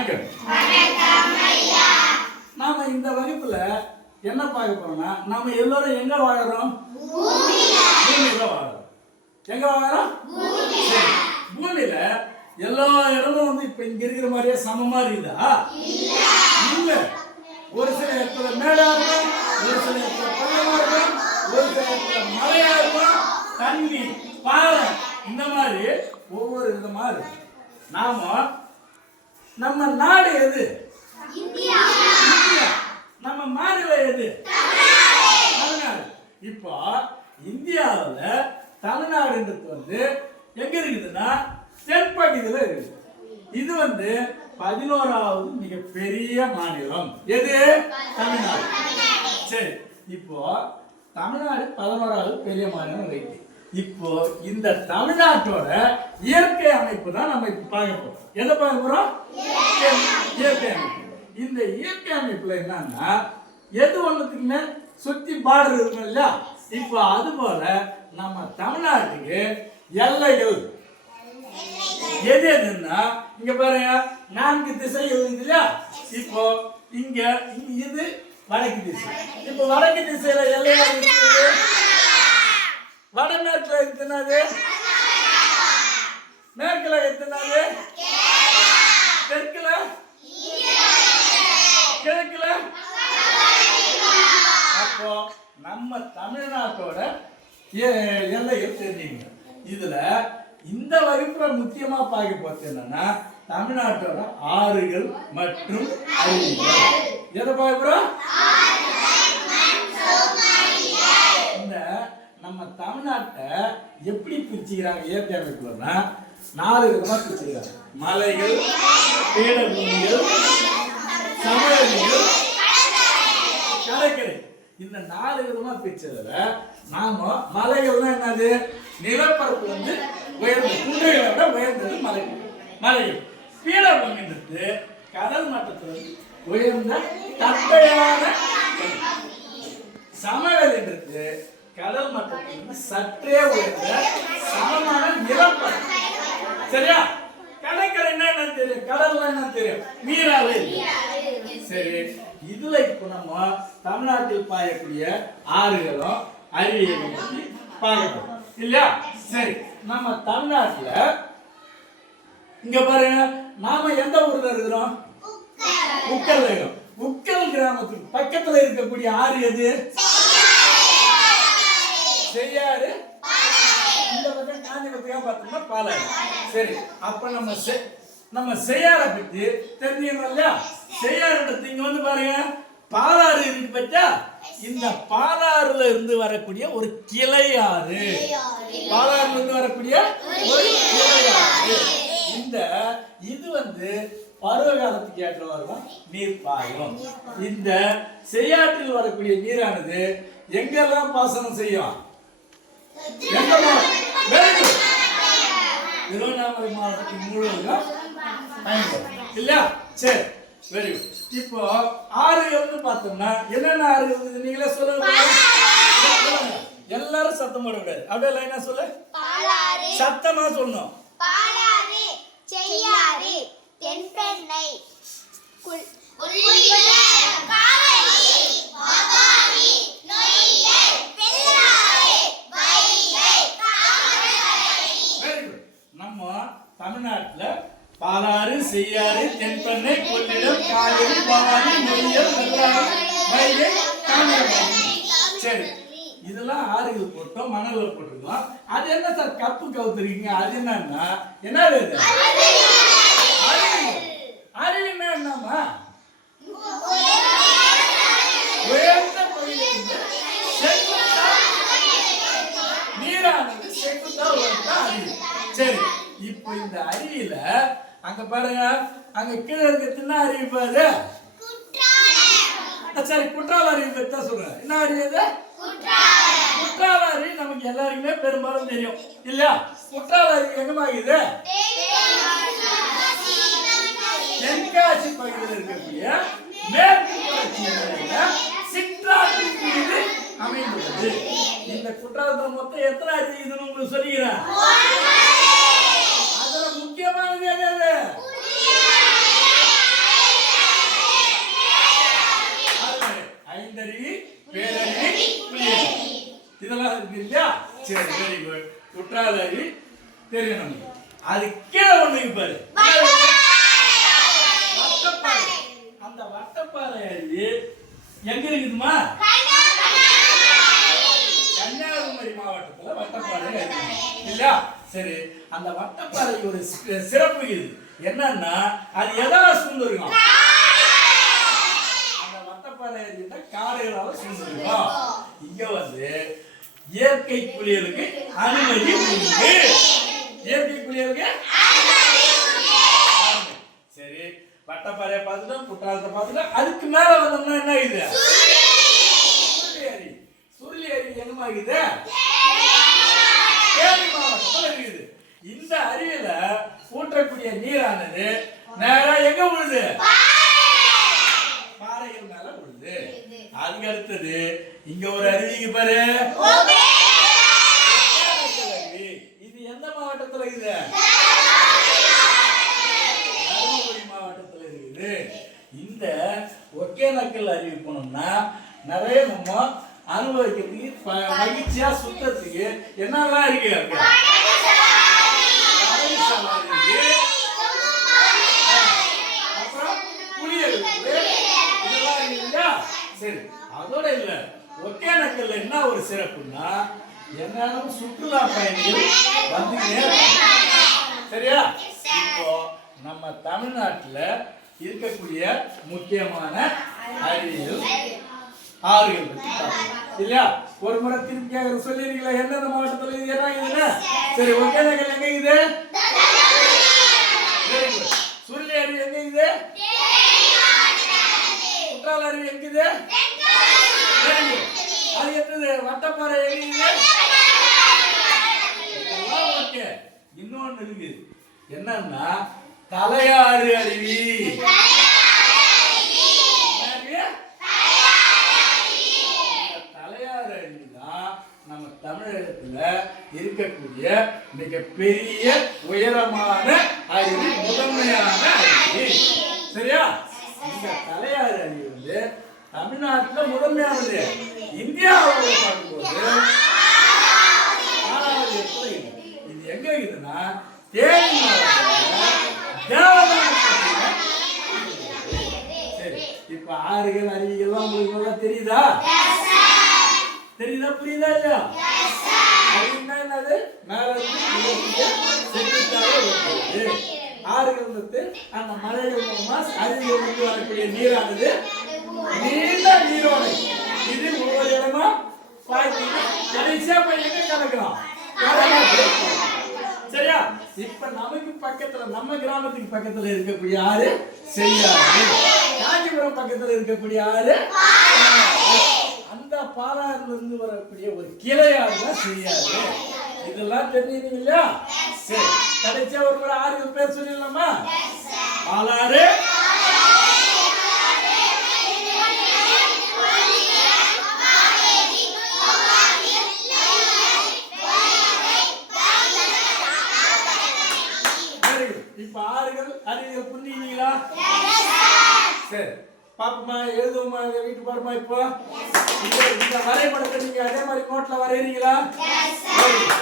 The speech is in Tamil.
வணக்கம். நாம இந்த வகுப்புல என்ன பார்க்க போறோம்னா நாம எல்லாரும் எங்க வாழறோம்? பூமியில. வாழறோம். எங்க வாழறோம். பூமியில. எல்லா இடமும் வந்து இப்ப இங்க இருக்கிற மாதிரியே சமமா இருக்குதா? இல்ல. ஒரு சில இடத்துல மேடா இருக்கும் ஒரு சில இடத்துல பள்ளமா இருக்கும் ஒரு சில இடத்துல மலையா இருக்கும் தண்ணி பாறை இந்த மாதிரி ஒவ்வொரு விதமா இருக்கு நாம நம்ம நாடு எது? இந்தியா. நம்ம மாநிலம் எது? தமிழ்நாடு. இப்போ இந்தியாவில் தமிழ்நாடுன்றது வந்து எங்க இருக்குதுன்னா தென்பகுதியில் இருக்குது. இது வந்து பதினோராவது மிகப்பெரிய மாநிலம். எது? தமிழ்நாடு. சரி இப்போ தமிழ்நாடு பதினோராவது பெரிய மாநிலம் ரைட்டு இப்போ இந்த தமிழ்நாட்டோட இயற்கை அமைப்பு தான் நம்ம இப்போ பார்க்க போறோம். எதை பார்க்க போறோம்? இயற்கை அமைப்பு. இந்த இயற்கை அமைப்புல என்னன்னா எது ஒண்ணுத்துக்குமே சுத்தி பார்டர் இருக்கும் இல்லையா? இப்போ அது போல நம்ம தமிழ்நாட்டுக்கு எல்லைகள் எது எதுன்னா இங்க பாருங்க நான்கு திசைகள் இருக்குது இல்லையா? இப்போ இங்க இது வடக்கு திசை. இப்போ வடக்கு திசையில எல்லைகள் இருக்குது. வடமேற்கில் எத்தனாது? மேற்கில் எத்தனாது? தெற்கில்? கிழக்கில்? அப்போ நம்ம தமிழ்நாட்டோட எ- எல்லைகள் தெரிஞ்சுங்க இதில் இந்த வகுப்பில் முக்கியமாக பார்க்க போறது என்னன்னா தமிழ்நாட்டோட ஆறுகள் மற்றும் அருவிகள். எதை பார்க்குறோம் இந்த நம்ம தமிழ்நாட்டை எப்படி பிரிச்சுக்கிறாங்க இயற்கை அமைப்புலன்னா நாலு விதமாக பிரிச்சுக்கிறாங்க. மலைகள் பீடபூமிகள் சமவெளிகள் கடற்கரை. இந்த நாலு விதமாக பிரிச்சதுல நாம மலைகள்னா என்னது? நிலப்பரப்பு வந்து உயர்ந்த குன்றைகளை விட உயர்ந்தது மலைகள். மலைகள். பீடபூமின்றது கடல் மட்டத்தில் உயர்ந்த தட்டையான பகுதி. சமவெளின்றது கடல் மட்டத்திலிருந்து சற்றே உயர்ந்த சமமான நிலப்பரப்பு சரியா? கடற்கரைன்னா என்ன தெரியும். கடல்னா என்ன தெரியும். நீராவே சரி. இதுல இப்போ நம்ம தமிழ்நாட்டில் பாயக்கூடிய ஆறுகளும் அருவிகளும் பார்க்கணும் இல்லையா? சரி. நம்ம தமிழ்நாட்டுல இங்க பாருங்க நாம எந்த ஊர்ல இருக்கிறோம்? உக்கல். உக்கல் கிராமத்துக்கு பக்கத்துல இருக்கக்கூடிய ஆறு எது? செய்யாறு இந்த பக்கம் காஞ்சிபுரத்துக்காக பார்த்தோம்னா பாலாறு சரி அப்ப நம்ம செ- நம்ம செய்யாரை பத்தி தெரிஞ்சுக்கணும் இல்லையா? செய்யாரோட இங்க வந்து பாருங்க பாலாறு இருக்கு பச்சா? இந்த பாலாறுல இருந்து வரக்கூடிய ஒரு கிளையாறு. பாலாறுல இருந்து வரக்கூடிய ஒரு கிளையாறு. இந்த இது வந்து பருவ காலத்துக்கு ஏற்றவாறு தான் நீர் பாயும். இந்த செய்யாற்றில் வரக்கூடிய நீரானது எங்கெல்லாம் பாசனம் செய்யும்? திருவண்ணாமலை மாவட்டத்தின் முழுவதும் பயன்படும். இல்லையா? சரி வெரி குட் இப்போ ஆறுகள்னு பார்த்தோம்னா என்னென்ன ஆறுகள் நீங்களே சொல்லுங்க. எல்லாரும் சத்தம் போடக்கூடாது. அப்படியே லைனா சொல்லு. சத்தமா சொல்லணும். தென்பெண்ணை குள் குள்ளிடம் காவிரி மகாரி நொய்யல் வெள்ளாறு வைகை தாமிரபரணி வெரி குட் நம்ம தமிழ்நாட்டுல பாலாறு செய்யாறு தென்பெண்ணை கொள்ளிடம் காவிரி பவானி நெய்யல் வெள்ளாறு வைகை தாமிரபரணி. சரி. இதெல்லாம் ஆறுகள் போட்டோம் மணல்ல போட்டிருக்கோம். அது என்ன சார்? கப்பு கவுத்துருக்கீங்க. அது என்னன்னா என்ன அருவி அருவின்னா என்னம்மா உயர்ந்த பகுதியிலிருந்து செங்குத்தா நீரானது செங்குத்தா உயர்ந்த அருவி சரி இப்போ இந்த அருவியில அங்க பாருங்க அங்க கீழே இருக்க தின்ன அருவி பாரு. சரி குற்றால அருவி பத்தி தான் சொல்றேன். என்ன அருவி அது? குற்றால அருவி நமக்கு எல்லாருக்குமே பெரும்பாலும் தெரியும். இல்லையா? குற்றால அருவி எங்கம்மா இருக்குது? தென்காசி. பகுதியில் இருக்கக்கூடிய மேற்கு தொடர்ச்சி சிற்றாற்றின் மீது அமைந்துள்ளது. இந்த குற்றாலத்தில் மொத்தம் எத்தனை அருவி இதுன்னு உங்களுக்கு சொல்லிக்கிறேன். அதுல முக்கியமானது என்னது இல்லையா? சரி வெரி குட் குற்றால தெரியும் நமக்கு அது கீழே ஒண்ணு இருக்கு பாரு. வட்டப்பாறை. அந்த வட்டப்பாறை எங்க இருக்குதுமா? கன்னியாகுமரி மாவட்டத்துல வட்டப்பாறை இல்லையா? சரி அந்த வட்டப்பாறை ஒரு சி- சிறப்பு இது. என்னன்னா அது எதால சூழ்ந்திருக்கும்? அந்த வட்டப்பாறை காடுகளால சூழ்ந்திருக்கும். இங்க வந்து இயற்கை குளியலுக்கு அனுமதி உண்டு. இயற்கை குளியலுக்கு சரி வட்டப்பாறையை பார்த்துட்டோம் குற்றாலத்தை பார்த்துட்டோம். அதுக்கு மேல வந்தோம்னா என்ன இது சுருளி அருவி சுருளி அருவி எங்கம்மா இருக்குது தேனி மாவட்டத்துல இருக்குது. இந்த அருவியில ஊற்றக்கூடிய நீரானது நேரா எங்க விழுது பாறைகள் மேல விழுது அதுக்கு அடுத்தது இங்க ஒரு அருவிக்கு பாரு. இது எந்த மாவட்டத்துல இருக்குது? தருமபுரி மாவட்டத்துல இருக்குது. இந்த ஒகேனக்கல் அருவி போனோம்னா நிறைய நம்ம அனுபவிக்கிறதுக்கு ப- மகிழ்ச்சியா சுத்தத்துக்கு என்னெல்லாம் இருக்கு அங்க அப்புறம் புளியல் இதெல்லாம் இல்லையா? சரி. அதோட இல்ல ஒகேனக்கல்ல என்ன ஒரு சிறப்புன்னா என்னாலும் சுற்றுலா பயணிகள் வந்து சரியா? இப்போ நம்ம தமிழ்நாட்டுல இருக்கக்கூடிய முக்கியமான அறிவியல் ஆறுகள் பற்றி இல்லையா? ஒரு முறை திருப்பியாக சொல்லிருக்கீங்களா எந்தெந்த மாவட்டத்துல இது என்ன சரி ஒகேனக்கல் எங்க இது Very good. சுருளி அருவி எங்க இது குற்றால அருவி எங்க இது Very good. அது என்னது வட்டப்பாறை எங்க இது இதெல்லாம் ஓகே இன்னொன்று இருக்கு. என்னன்னா தலையாறு அருவி. இந்த தலையாறு அருவி தான் நம்ம தமிழகத்தில் இருக்கக்கூடிய மிகப்பெரிய உயரமான அருவி முதன்மையான அருவி. சரியா? இந்த தலையாறு அருவி வந்து தமிழ்நாட்டில் முதன்மையானது. இந்தியாவில் பார்க்கும்போது சரி இப்ப ஆறுகள் அருவிகள்லாம் உங்களுக்கு நல்லா தெரியுதா? தெரியுதா புரியுதா இல்லையா? அருவின்னா என்னது? மேல இருந்து ஆறுகள் வந்து அந்த மலைகள் மூலமா அருவிகள் வந்து வரக்கூடிய நீரானது நீண்ட நீரோடை. இது ஒவ்வொரு இடமா பாய்ச்சி கடைசியா பையன் எங்க கலக்கலாம் இப்ப நமக்கு பக்கத்துல நம்ம கிராமத்துக்கு பக்கத்துல இருக்கக்கூடிய ஆறு செய்யாறு காஞ்சிபுரம் பக்கத்துல இருக்கக்கூடிய ஆறு. அந்த பாலாறுல இருந்து வரக்கூடிய ஒரு கிளையாறு தான் செய்யாறு இதெல்லாம் தெரிஞ்சுங்க இல்லையா சரி. கடைசியா ஒரு ஆறு பேர் சொல்லிடலாமா? பாலாறு அருவிகள் புரிஞ்சுக்கிறீங்களா சரி பாப்பமா எழுதுவோமா வீட்டு பாருமா இப்போ. இந்த வரைபடத்தை நீங்க அதே மாதிரி நோட்ல good.